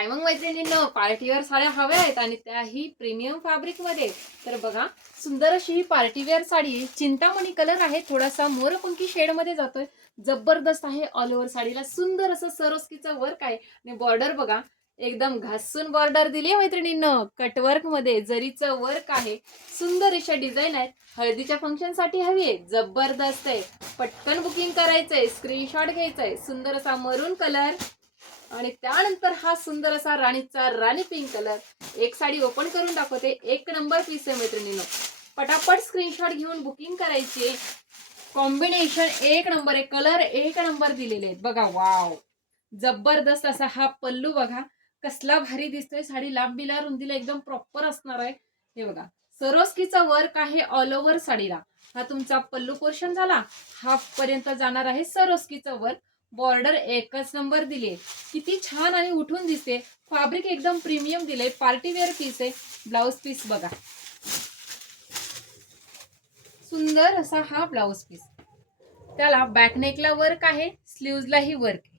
काय मग मैत्रिणींनो, पार्टीवेअर साड्या हव्या आहेत आणि त्याही प्रीमियम फॅब्रिक मध्ये. तर बघा, सुंदर अशी ही पार्टीवेअर साडी चिंतामणी कलर आहे, थोडासा मोरपंखी शेड मध्ये जातोय. जबरदस्त आहे. ऑल ओव्हर साडीला सुंदर असं सरोस्कीचं वर्क आहे आणि बॉर्डर बघा, एकदम घासून बॉर्डर दिली आहे मैत्रिणींनो. कटवर्क मध्ये जरीचं वर्क आहे. सुंदर अशा डिझाईन आहेत. हळदीच्या फंक्शन साठी हवी आहे, जबरदस्त आहे. पटकन बुकिंग करायचंय, स्क्रीनशॉट घ्यायचंय. सुंदर असा मरून कलर आणि त्यानंतर हा सुंदर असा राणी पिंक कलर. एक साडी ओपन करून दाखवते. एक नंबर पीस आहे मैत्रिणींनो. पटापट स्क्रीनशॉट घेऊन बुकिंग करायची. कॉम्बिनेशन एक नंबर आहे, कलर एक नंबर दिलेले आहेत बघा. वाव, जबरदस्त असा हा पल्लू बघा, कसला भारी दिसतोय. साडी लांबीला रुंदीला एकदम प्रॉपर असणार आहे. हे बघा, सरोस्कीचा वर्क आहे ऑल ओव्हर साडीला. हा तुमचा पल्लू पोर्शन झाला. हाफ पर्यंत जाणार आहे सरोस्कीचं वर्क. बॉर्डर एकच नंबर दिली. किती छान आणि उठून दिसते. फॅब्रिक एकदम प्रीमियम दिले. पार्टीवेअर पीस आहे. ब्लाउज पीस बघा, सुंदर असा हा ब्लाउज पीस. त्याला बॅकनेकला वर्क आहे, स्लीव्हजलाही वर्क आहे.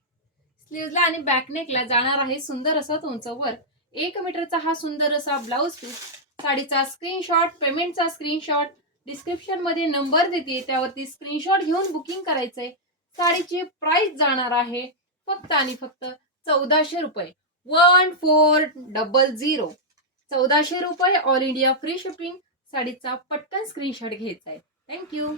स्लीव्हजला आणि बॅकनेकला जाणार आहे सुंदर असं तुमचं वर्क. 1 मीटरचा हा सुंदर असा ब्लाउज पीस. साडीचा स्क्रीनशॉट, पेमेंटचा स्क्रीनशॉट, डिस्क्रिप्शन मध्ये नंबर देते, त्यावरती स्क्रीनशॉट घेऊन बुकिंग करायचंय. साडीची प्राइस जाणार आहे फक्त आणि फक्त 1400 रुपये. 1400. 1400 रुपये. All India free shipping. साडीचा पटकन स्क्रीनशॉट घ्यायचा आहे. थँक्यू.